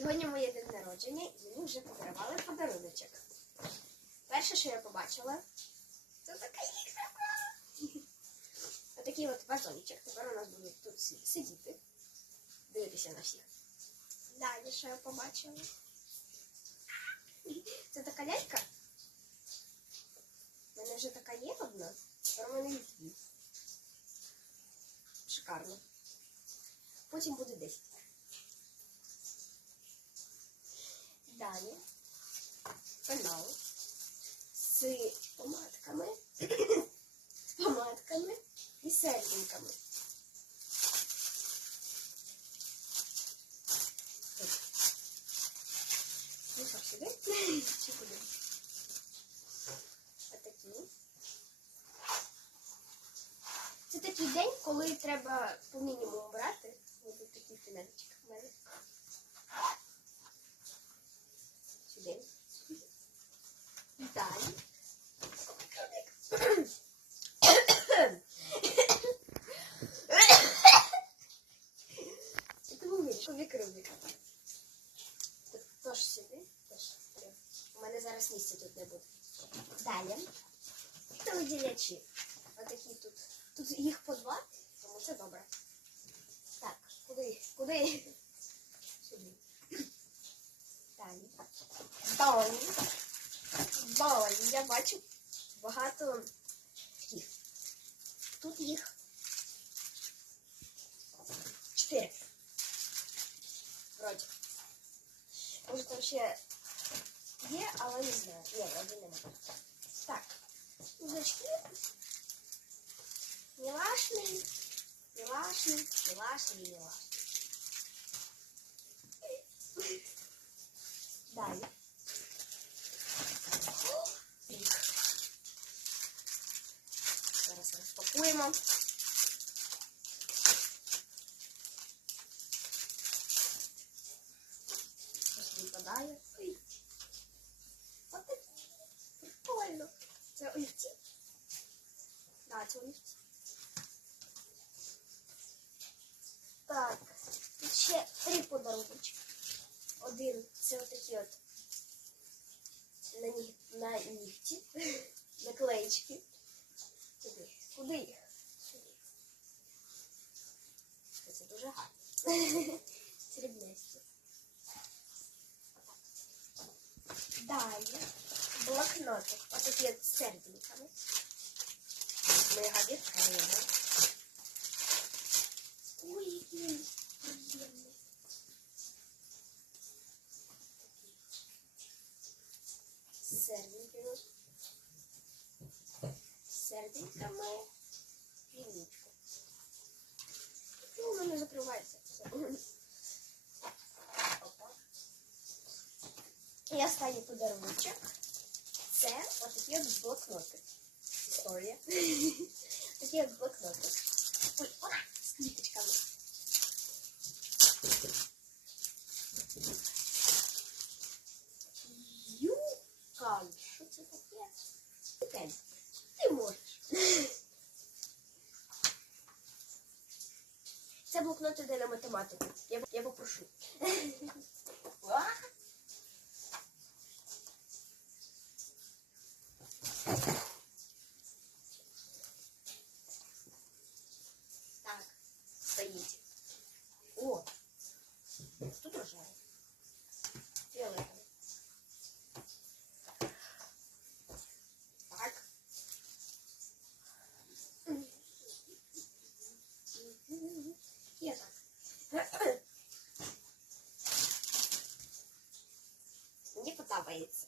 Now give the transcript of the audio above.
Сьогодні моє день народження і мені вже подарували подаруночок. Перше, що я побачила, це така іграшка. Отакий от вазончик. Тепер у нас будуть тут сидіти, дивитися на всіх. Далі, що я побачила. Це така лялька. У мене вже така є одна, тепер у мене дві. Шикарно. Потім буде 10. Далі пенал з помадками, з помадками і серденьками. Ну що, сюди? Чи куди? Отакі. Це такий день, коли треба по мінімуму брати. Ось такий фінальчик в мене. Сюди. Далі. Кубик Рубіка. Теж сюди. Теж. У мене зараз місця тут не буде. Далі. Це виділячі. Отакі тут. Тут їх по два, тому це добре. Так, куди? Куди? Сюди Далі. Далі. Далі. Я бачу багато їх. Тут їх чотири. Вроді. Може там ще є, але не знаю. Ні, вроді немає. Так. Значки. Милашный, милашный, милашный, милашный. Розпакуємо. Щось випадає. Ой. Так. Прикольно. Це олівці? Олівці. Так, тут ще три подарунки. Один це отакі от на нігті, наклеїчки. Куди? Їх? Сюди. Це дуже гарно. Срібнесті. Далі блокнотик. Отакі от з серденьками. Ми його відкриємо. Ой, який приємний. Серденьками. Серденьками. Лінічку. Ну, воно закривається. І останній подаруночок. Це отакі от блокноти. Історія. Такі от блокноти. Ой, вона з квіточками. Юкай, що це таке? Юкай, Це блокноти для математики. математику. Я я попрошу. What? always.